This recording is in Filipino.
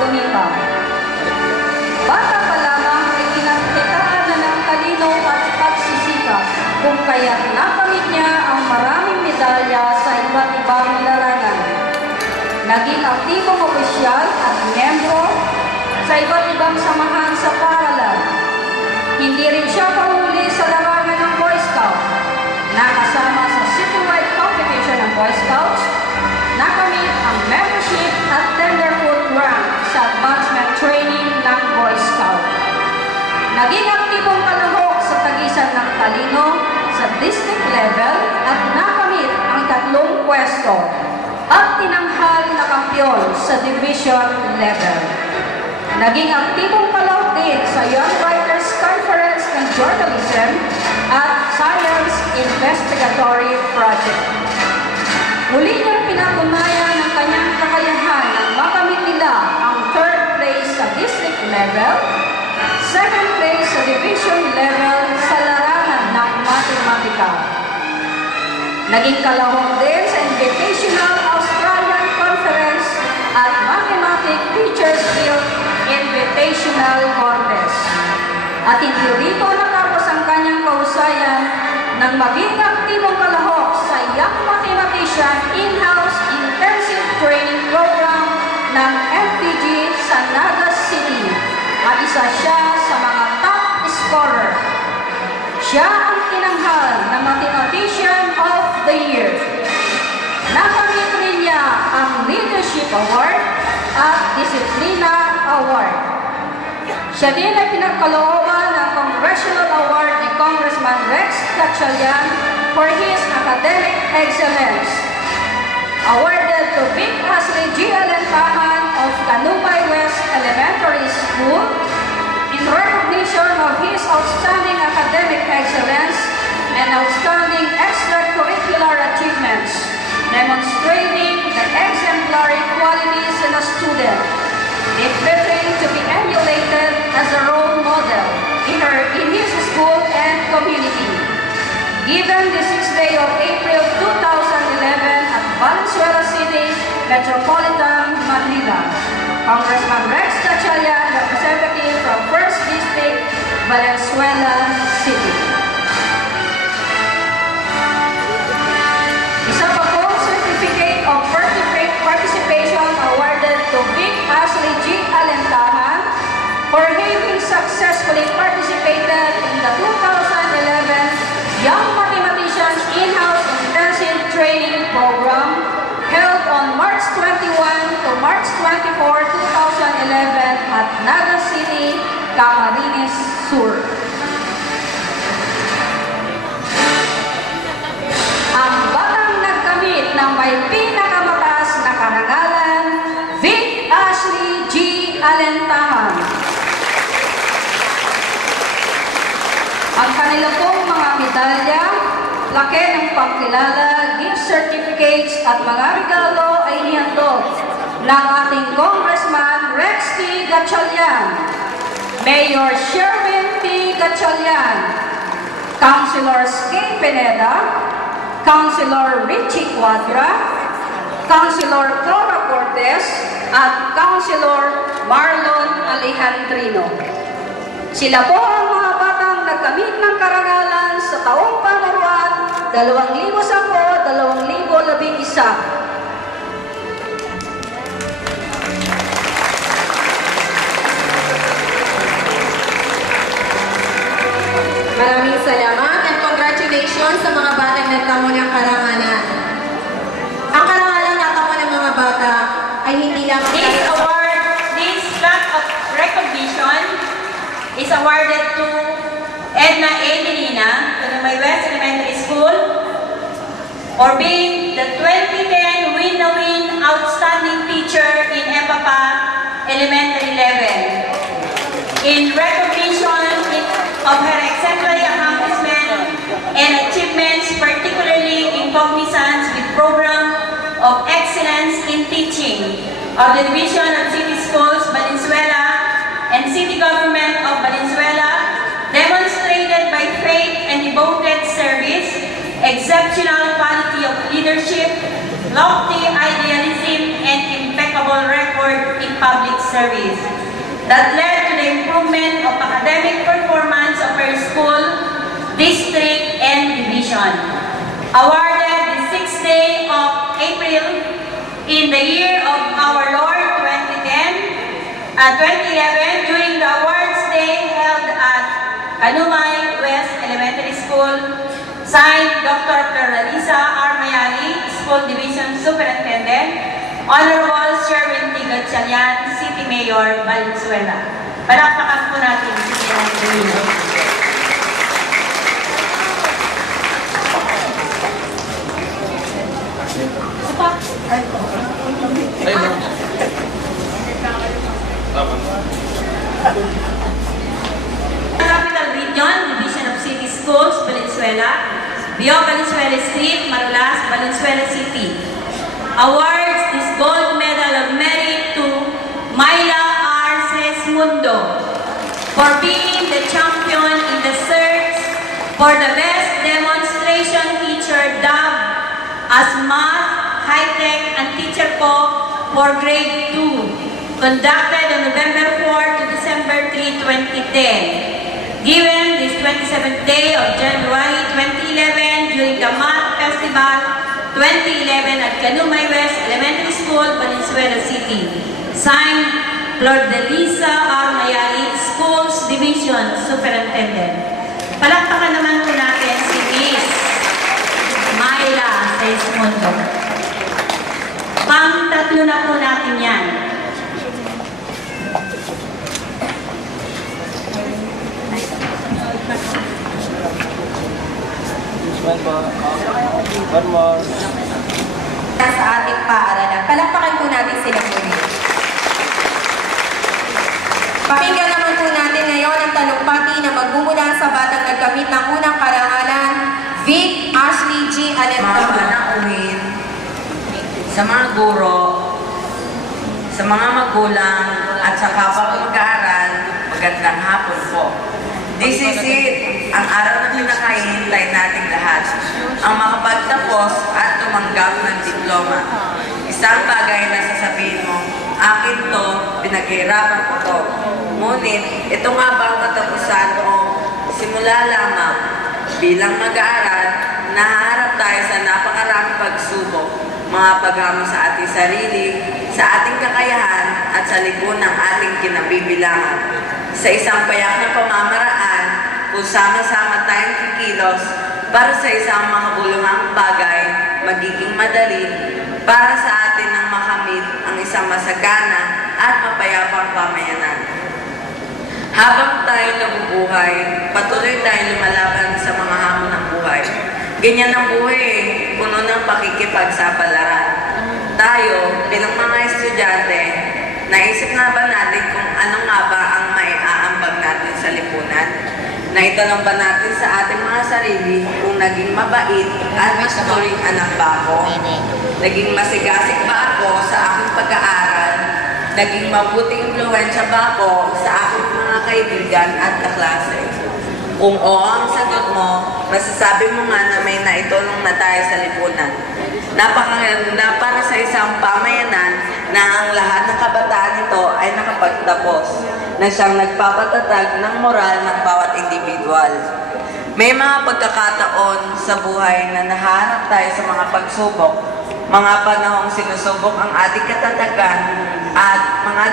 gumita. Bata pa lamang ay pinagkitaan na ng talino at pagsisikap, kung kaya't nakamit niya ang maraming medalya sa iba't ibang larangan. Naging aktibong opisyal at miyembro sa iba't ibang samahan sa paaralan. Hindi rin siya pahuli sa larangan ng Boy Scout. Nakasama sa citywide competition ng Boy Scouts, nakamit ang membership at tenderfoot rank sa advancement training ng Boy Scout. Naging aktibong kalahok sa tagisan ng talino sa district level at nakamit ang 3 pwesto at tinanghal na kampiyon sa division level. Naging aktibong kalahok din sa Young Writers Conference ng Journalism at Science Investigatory Project. Muli niyang pinatunayan ang kanyang kakayahan nang makamit nila ang 3rd place sa district level, 2nd place sa division level sa larangan ng matematika. Naging kalahok din sa Invitational Australian Conference at Mathematics Teachers Guild Invitational Contest. At hindi rito natapos ang kanyang kahusayan nang maging aktibong kalahok sa Young Mathematician In-House Intensive Training Program ng MPG sa Naga City at isa siya sa mga top scorer. Siya ang tinanghal na Mathematician of the Year. Nakamit rin niya ang Leadership Award at Disiplina Award. Siya din ay pinagkalooban ng Congressional Award ni Congressman Rex Gatchalian for his academic excellence. Awarded to Vic Ashley G. Alentahan of Canubay West Elementary School in recognition of his outstanding academic excellence and outstanding extracurricular achievements, demonstrating the exemplary qualities in a student, befitting to be emulated as a role model in his school and community. Given the 6th day of April 2011 at Valenzuela City, Metropolitan Manila, Congressman Rex Gatchalian, representative from 1st District, Valenzuela City. Isa pa po, Certificate of Participation awarded to Vic Ashley G. Alentahan for having successfully participated in the 2011 Young Mathematicians In-House Intensive Training Program held on March 21 to March 24, 2011 at Naga City, Camarines Sur. Ang batang nagkamit ng may pinakamataas na karangalan, Vic Ashley G. Alentahan. Ang kanila pong mga medalya, laki ng pagkilala, gift certificates at mga regalo ay ihandog ng ating Congressman Rex T. Gatchalian, Mayor Sherwin P. Gatchalian, Councilor Skay Pineda, Councilor Richie Quadra, Councilor Cora Cortez, at Councilor Marlon Alejandrino. Sila po ang mga batang nagkamit ng karangalan sa taong panuruan 2010-2011. Maraming salamat and congratulations sa mga batang nagtamo ng karangalan. Ang karangalan natamo ng mga bata ay hindi lang... This plaque of recognition is awarded to Edna A. Medina, Canubay West Elementary School, for being the 2010 Win-na-Win Outstanding Teacher in EPAPA Elementary Level. In recognition of her exemplary accomplishment and achievements, particularly in cognizance with Program of Excellence in Teaching of the Division of City Schools, Valenzuela, and City Government of Valenzuela, demonstrated by faith and devoted service, exceptional quality of leadership, lofty idealism, and impeccable record in public service that led to the improvement of academic performance of her school, district, and division. Awarded the 6th day of April in the year of our Lord 2011 during the awards day held at Kanumay West Elementary School, signed Dr. Floralisa R. Mayari, School Division Superintendent, Honorable Sherwin T. Gatchalian, City Mayor, Valenzuela. Palakpakan po natin si Mayor Valenzuela. Capital Region, Division of City Schools, Valenzuela, Bio Valenzuela Street, Marulas, Valenzuela City. Awards this gold medal of merit to Myla R. Sesmundo for being the champion in the search for the best demonstration teacher dubbed as Math, High-Tech, and Teacher Co for Grade 2, conducted on November 4 to December 3, 2010. Given this 27th day of January 2011 during the Math Festival 2011 at Kanumay West Elementary School, Valenzuela City. Signed, Floralisa R. Mayari, Schools Division Superintendent. Palakpakan naman po natin si Miss Myla Sesmundo. Pang-tatlo na po natin yan. One more. Sa ating paaralan. Palakpakan po natin sila muli. Pakinggan naman po natin ngayon ang talumpati na magmumula sa batang nagkamit ng unang karangalan, Vic Ashley G. Alentama. Mga panauhin, sa mga guro, sa mga magulang, at sa kapwa mag-aaral, magandang hapon po. This is it, ang araw na pinakahihintay nating lahat, ang makapagtapos at tumanggap ng diploma. Isang bagay na sasabihin mo, akin to, pinaghirapan ko to. Ngunit, ito nga ba ang katapusan o simula lamang? Bilang mag-aaral, nahaharap tayo sa napakaraming pagsubok, mga paghamon sa ating sarili, sa ating kakayahan, at sa lipunan ng ating kinabibilangan. Sa isang payak na pamamaraan, kung sama-sama tayong kikilos para sa isang makabuluhang bagay, magiging madali para sa atin ang makamit ang isang masagana at mapayapang pamayanan. Habang tayo nabubuhay, patuloy tayong lumalaban sa mga hamon ng buhay. Ganyan ang buhay, puno ng pakikipagsapalaran. Tayo, bilang mga estudyante, naisip na ba natin kung ano nga ba ang maiaambag natin sa lipunan? Naitanong ba natin sa ating mga sarili kung naging mabait at masunuring anak ba ako? Naging masigasig ba ako sa aking pag-aaral? Naging mabuting impluwensya ba ako sa aking mga kaibigan at kaklase? Kung oo ang sagot mo, masasabi mo nga na may naitulong na tayo sa lipunan. Napakaganda para sa isang pamayanan na ang lahat ng kabataan nito ay nakapagtapos, na siyang nagpapatatag ng moral ng bawat individual. May mga pagkakataon sa buhay na naharap tayo sa mga pagsubok, mga panahong sinusubok ang ating katatagan at mga